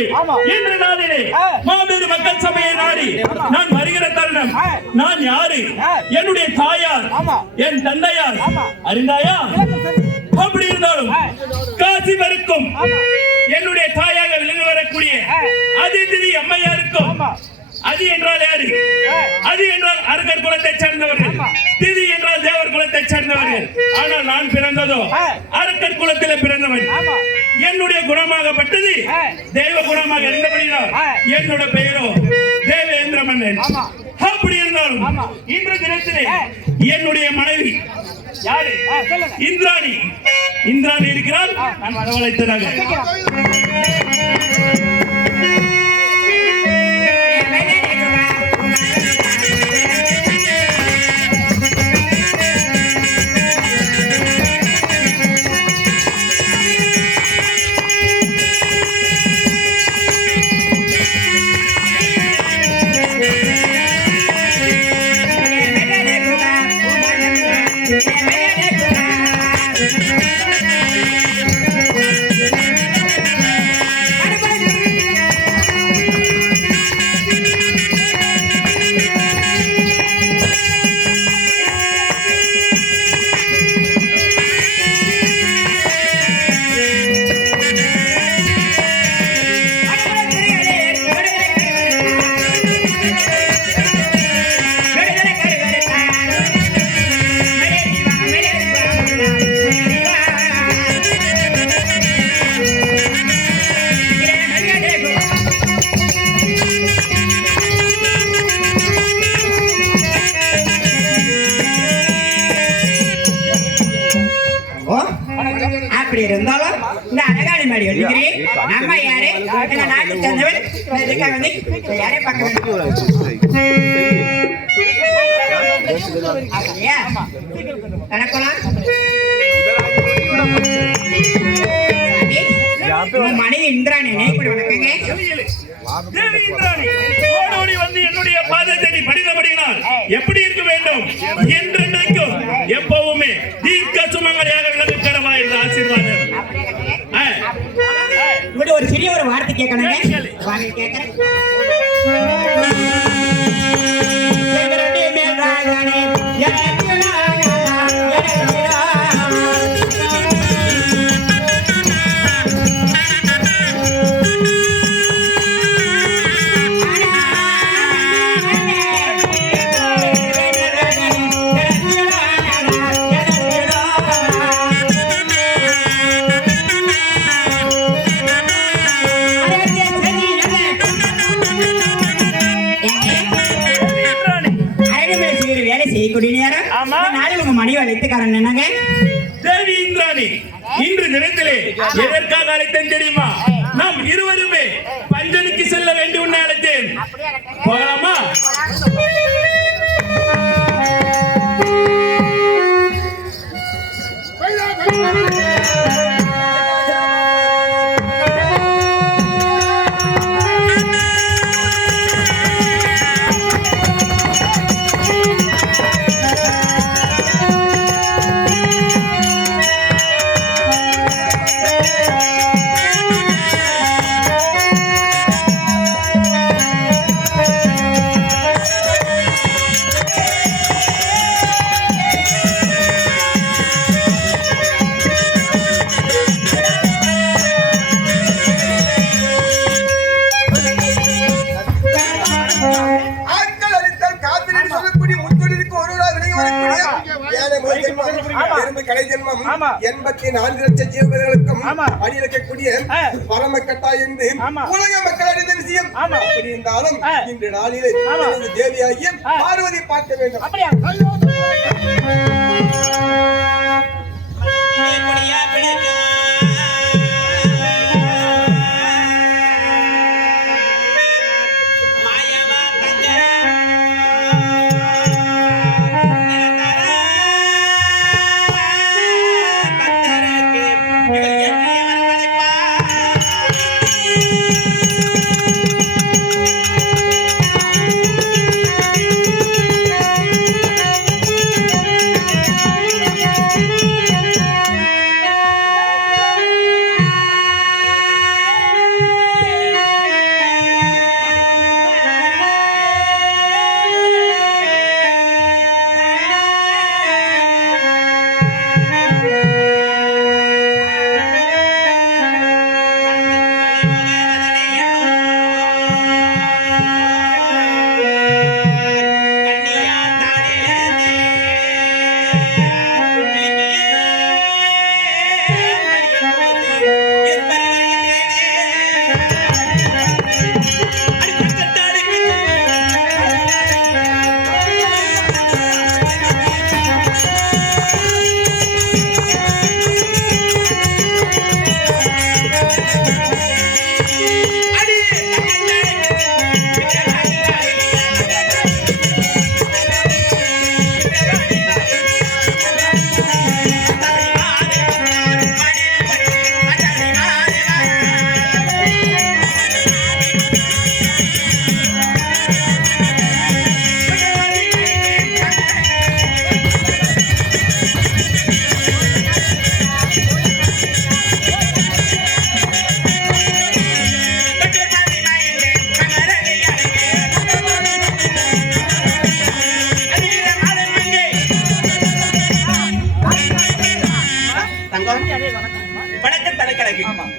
சபை இன்று நாளிலே மாபெரும் மக்கள் சபையை நாடி நான் வருகிற தருணம். நான் யாரு? என்னுடைய தாயார், என் தந்தையார் அறிந்தாயா? அப்படி இருந்தாலும் காசி வரைக்கும் என்னுடைய தாயாக விளங்கி வரக்கூடிய அதிதிதி அம்மையாருக்கும், அதி என்றால் யாரு? அதி என்றால் அரக்கர் குலத்தை சேர்ந்தவர்கள், திதி என்றால் தேவர் குலத்தை சேர்ந்தவர்கள். ஆனால் நான் பிறந்ததோ அரக்கர் குலத்திலே பிறந்தவன். என்னுடைய குணமாகப்பட்டது தெய்வ குணமாக இருந்தபடியால் என்னோட பெயரோ தேவேந்திர மன்னன். அப்படி இருந்தாலும் இன்று தினத்திலே என்னுடைய மனைவி யாரு? இந்திராணி. இந்திராணி இருக்கிறாள். நான் வரவழைத்ததாக இருந்தாலும் இந்த அழகாடி மாடி வந்துக்கிறேன். நம்ம யாரு? இந்த நாட்டு சேர்ந்தவர். இதுக்காக வந்து யாரே பார்க்க மனைவி இந்திராணி நினைப்படி வணக்கங்க. என்னுடைய பாதத்தை படித்தபடினால் எப்படி இருக்க வேண்டும் என்றென்றைக்கும் எப்பவுமே தீர்க்க சுமங்கலியாக விளங்குகிறவா என்ற ஆசீர்வாதம். ஒரு சிறிய ஒரு வார்த்தை கேட்கணும். கேட்கிறேன். மணி அழைத்துக்காரன் என்னங்க? தேவி இந்திராணி இன்று தினத்திலே எதற்காக அழைத்தேன் தெரியுமா? நாம் இருவருமே பஞ்சனுக்கு செல்ல வேண்டி உன்னை அழைத்தேன். போகலாமா? கடை ஜென்மம் 84 லட்சம் ஜீவர்களுக்கும் அடியிருக்கக்கூடிய பரம கட்டா என்று உலக மக்கள் அறிந்த விஷயம். அப்படி இருந்தாலும் இன்று நாளிலே தேவியாகிய பார்வதி பார்க்க வேண்டும்.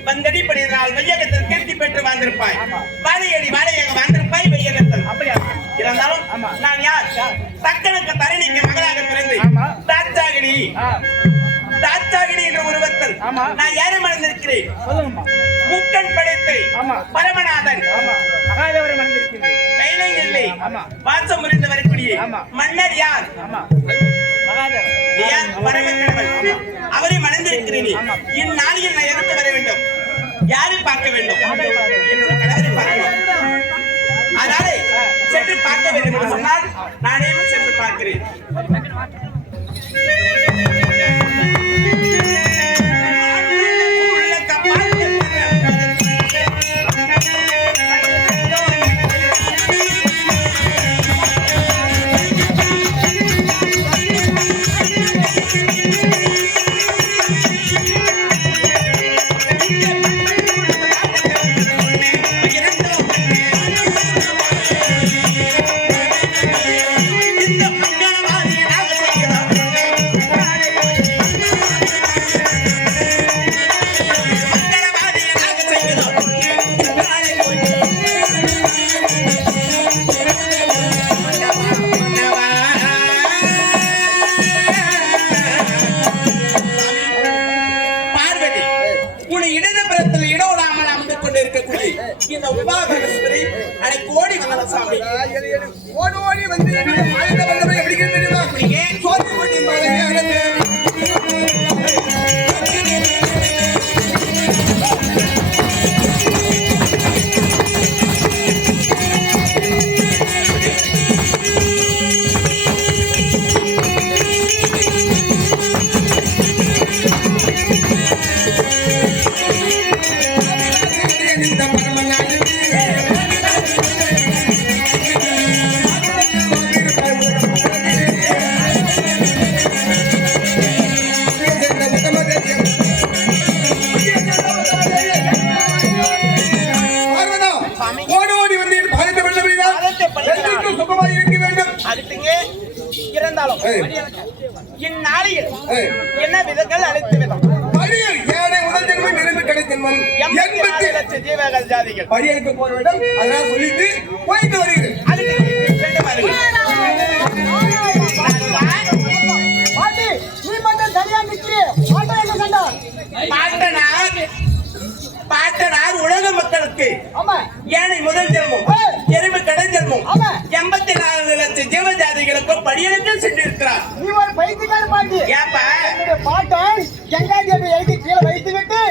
வந்தடிப்படினால் வையகத்தில் கீர்த்தி பெற்று வாழ்ந்திருப்பாய். வாழையடி வாழையாக வாழ்ந்திருப்பாய் வையகத்தில். இருந்தாலும் நான் யார்? தக்கனுக்கு தரணிக்கு மகளாக பிறந்து தாட்சாகினி தாட்சாகினி என்ற உருவத்தில் நான் யாரை மறந்திருக்கிறேன்? முக்கன் படைத்து பரமநாதன் கைலை இல்லை வாசம் புரிந்து வரக்கூடிய மன்னர் யார்? பரமக்கடவுள். அவரை மணந்திருக்கிறேன். இந்நாளில் நான் எதிர்த்து வர வேண்டும். யாரை பார்க்க வேண்டும்? என்னோட கணவரை பார்க்கணும். அதனாலே சென்று பார்க்க வேண்டும் என்று சொன்னால் நானே சென்று பார்க்கிறேன். இந்த உபாகரஸ்வரி அன்னைக்கு ஓடி வந்தான சாமி. ஓடி வந்து எப்படி தெரியுமா? சோதி போட்டி இருந்தாலும் இந்நாளையில் என்ன விதங்கள் அழைத்து விதம் ஜீவகல் ஜாதிகள் படியெடுக்க போற விடம் அதெல்லாம் சொல்லிட்டு போயிட்டு வருகிறேன். பாட்டனார் உலக மக்களுக்கு ஏனை முதல் ஜென்மம் எருமை கடை ஜென்மம் 84 லட்சம் ஜீவஜாதிகளுக்கும் படியெடுத்து சென்றிருக்கிறார். நீ ஒரு பைத்தியக்கார பாட்டி. ஏப்பா பாட்டன் கங்கா தேவி எழுதி கீழே வைத்து விட்டு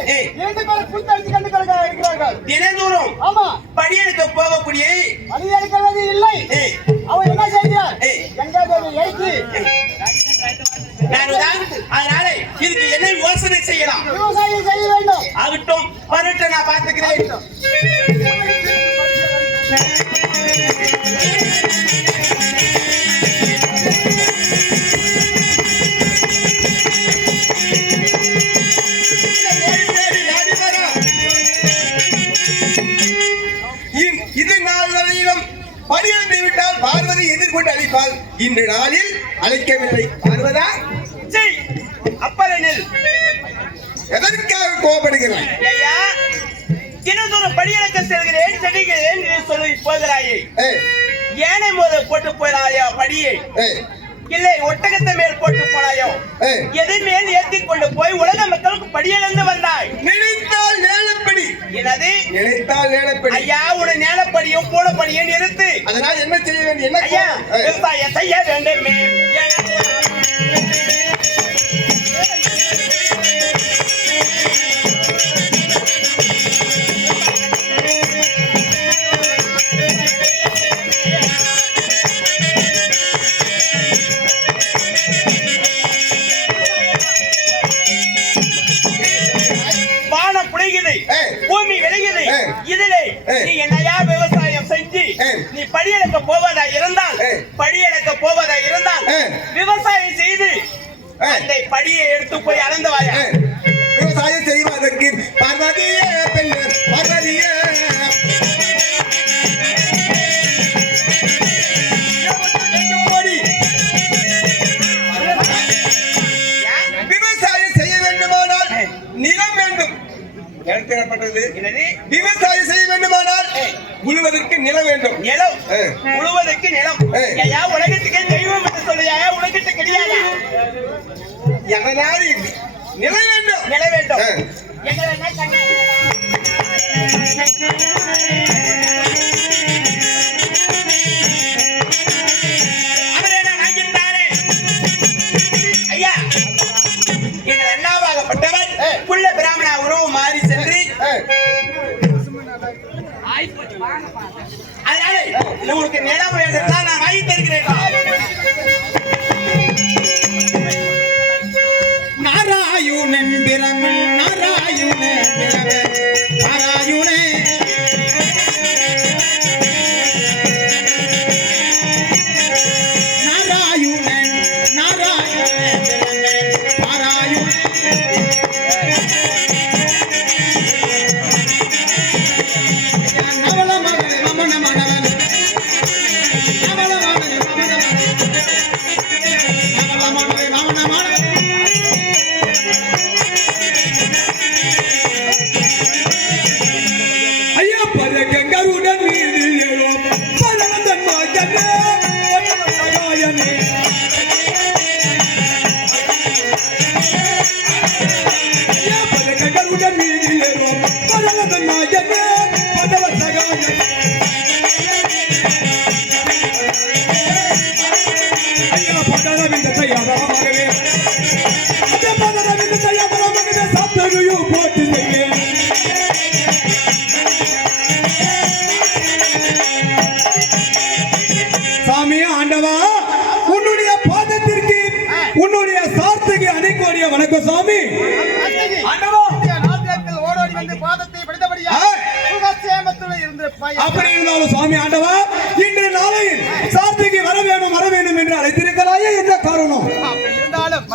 இரண்டு பேரும் புத்தடிச்சு கண்டு இருக்கிறார்கள். தினந்தோறும் ஆமா படியெடுக்க போகக்கூடிய படியெடுக்கிறது இல்லை. அவன் என்ன செய்கிறார்? கங்கா தேவி எழுதி அதனால இதுக்கு என்ன யோசனை செய்யலாம்? விவசாயம் செய்ய வேண்டும். ஆகட்டும் வரட்டும், நான் பார்த்துக்கிறேன். இது நாள் வரையிலும் படியெடுத்து விட்டால் பார்வதி எதிர்கொண்டு அழைப்பாள். இன்று நாளில் அழைக்கவில்லை. பார்வதா அப்பலனில் எதற்காக கோபப்படுகிறாய்? ஐயா, தினந்தோறும் படியெடுக்க செல்கிறேன் செல்கிறேன் சொல்லி போகிறாயே. ஏனை மோத போட்டு போறாயோ படியை? இல்லை ஒட்டகத்தை மேல் போட்டு போனாயோ? எதை மேல் ஏற்றிக் கொண்டு போய் உலக மக்களுக்கு படியிலிருந்து வந்தாய்? நினைத்தால் நேலப்படி. என்னது நினைத்தால் நேலப்படி? ஐயா, உன நேலப்படியும் பூனப்படியும் நிறுத்து. அதனால் என்ன செய்ய வேண்டும்? என்ன ஐயா, விவசாயம் செய்ய வேண்டுமே. பூமி விளையுது. இதிலே நீ என்னையா விவசாயம் செஞ்சு நீ படியெடுக்க போவதா இருந்தால் விவசாயம் செய்து அந்த படியை எடுத்து போய் அளந்தவாயா? விவசாயம் செய்வதற்கு பார்வதியே பெண்ணர் பார்வதியே விவசாயம் செய்ய வேண்டுமானால் நிலம் வேண்டும். எனப்பட்டது என்னது விவசாயம் செய்ய வேண்டுமானால் உழுவதற்கு நிலம் வேண்டும். நிலம் உழுவதற்கு நிலம். ஐயா உலகத்துக்கே தெய்வம் என்று சொல்லியா உலகிட்ட கிடையாதா? எதனால் நிலம் வேண்டும். நிலம் வேண்டும். எங்களை என்ன கண்ணு புள்ள பிராமணா உறவு மாறி சென்று அதனால உங்களுக்கு நிலம் வேண்டாம் நான் வாங்கி தருகிறேன். நாராயுணன் பிரமன் நாராயுண நாராயுணே நாராயுணன் நாராயண நாராயுண வணக்கம் சாமி. ஓடோடி வந்து பாதத்தை படித்தபடியா அப்படி இருந்தாலும் சாமி ஆண்டவா இன்று நாளையில் சார்த்திக்கு வர வேண்டும் என்று அழைத்திருக்கிறாயே என்ன காரணம்? இருந்தாலும்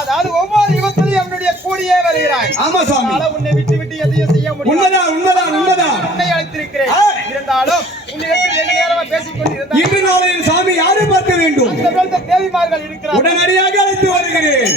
அதாவது ஒவ்வொரு யுகத்திலும் என்னுடைய கூடியே வருகிறாய். ஆமா சாமி. உன்னை விட்டு எதையும் செய்ய முடியாது. உண்மைதான். உன்னை அழைத்திருக்கிறேன். இருந்தாலும் உன்னிடத்தில் என்ன நேரமா பேசிக் கொண்டிருந்தால் இன்று நாளையில் சாமி யாரை பார்க்க வேண்டும்? அந்த தேவிமார்கள் இருக்கிறார். உடனடியாக அழைத்து வருகிறேன்.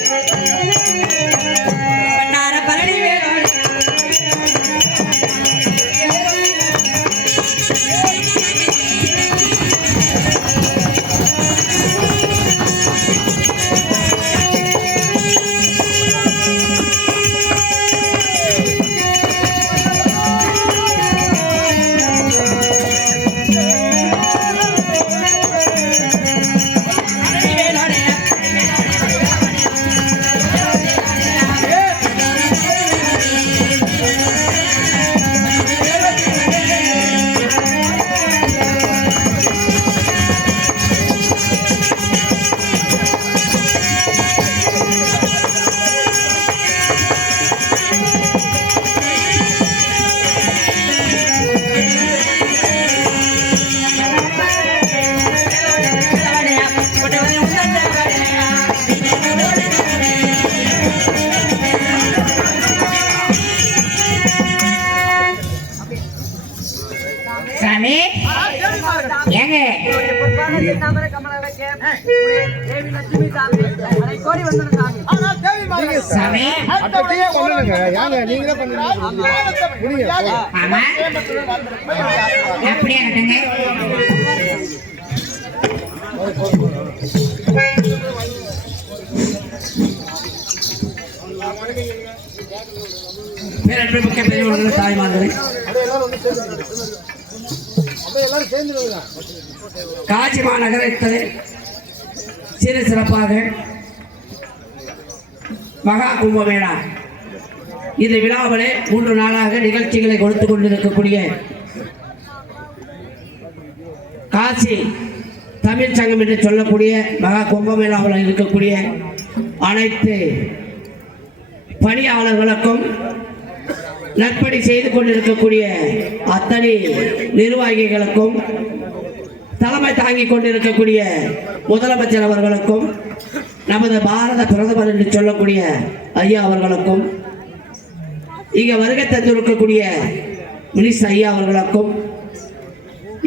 தாய்மார்களே காஞ்சி மாநகரத்தில் சிறு சிறப்பாக மகா கும்பமேளா இந்த விழாவிலே 3 நாளாக நிகழ்ச்சிகளை கொடுத்து கொண்டிருக்கக்கூடிய காசி தமிழ் சங்கம் என்று சொல்லக்கூடிய மகா கும்பமேளாவில் இருக்கக்கூடிய அனைத்து பணியாளர்களுக்கும் நற்பணி செய்து கொண்டிருக்கக்கூடிய அத்தனை நிர்வாகிகளுக்கும் தலைமை தாங்கிக் கொண்டிருக்கக்கூடிய முதலமைச்சர் அவர்களுக்கும் நமது பாரத பிரதமர் என்று சொல்லக்கூடிய ஐயா அவர்களுக்கும் இங்க வருகை தந்திருக்கக்கூடிய மினிஸ்டர் ஐயா அவர்களுக்கும்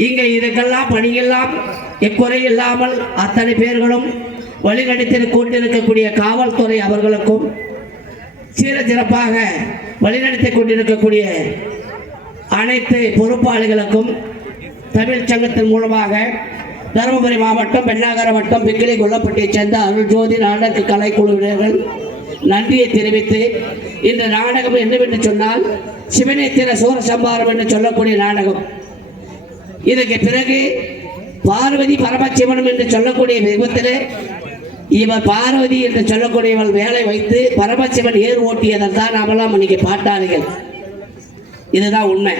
இங்க இதுக்கெல்லாம் பணியெல்லாம் எக்குறை இல்லாமல் அத்தனை பேர்களும் வழிநடத்தி கொண்டிருக்கக்கூடிய காவல்துறை அவர்களுக்கும் சீர சிறப்பாக வழிநடத்திக் கொண்டிருக்கக்கூடிய அனைத்து பொறுப்பாளிகளுக்கும் தமிழ் சங்கத்தின் மூலமாக தருமபுரி மாவட்டம் பெண்ணாகரம் வட்டம் பிக்கிலி கொல்லப்பட்டியைச் சேர்ந்த அருள் ஜோதி நாடக கலைக்குழுவினர்கள் நன்றியை தெரிவித்து இந்த நாடகம் என்னவென்று சொன்னால் சிவனேத்திர சூரசம்பாரம் என்று சொல்லக்கூடிய நாடகம். இதற்கு பிறகு பார்வதி பரமசிவனம் என்று சொல்லக்கூடிய விபத்திலே இவர் பார்வதி என்று சொல்லக்கூடியவள் வேலை வைத்து பரமசிவன் ஏர் ஓட்டியதை தான் நாமெல்லாம் இன்னைக்கு பாட்டாளிகள். இதுதான் உண்மை.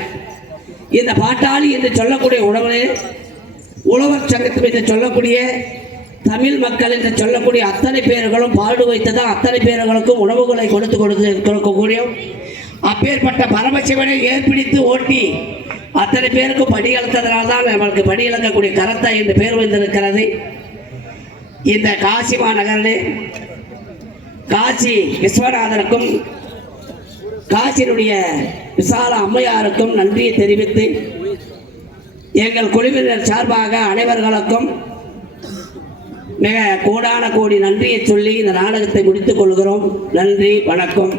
இந்த பாட்டாளி என்று சொல்லக்கூடிய உழவர் சங்கத்தில் என்று சொல்லக்கூடிய தமிழ் மக்கள் என்று சொல்லக்கூடிய அத்தனை பேர்களும் பாடு வைத்து தான் அத்தனை பேர்களுக்கும் உணவுகளை கொடுக்கக்கூடிய அப்பேற்பட்ட பரமசிவனை ஏற்பிடித்து ஓட்டி அத்தனை பேருக்கும் படி இழந்ததனால்தான் நம்மளுக்கு படி இழக்கக்கூடிய கரத்தை என்று பேர் வந்திருக்கிறது. இந்த காசி மாநகரிலே காசி விஸ்வநாதனுக்கும் காசியினுடைய விசால அம்மையாருக்கும் நன்றியை தெரிவித்து எங்கள் குழுவினர் சார்பாக அனைவர்களுக்கும் மிக கோடான கோடி நன்றியை சொல்லி இந்த நாடகத்தை முடித்துக் கொள்கிறோம். நன்றி, வணக்கம்.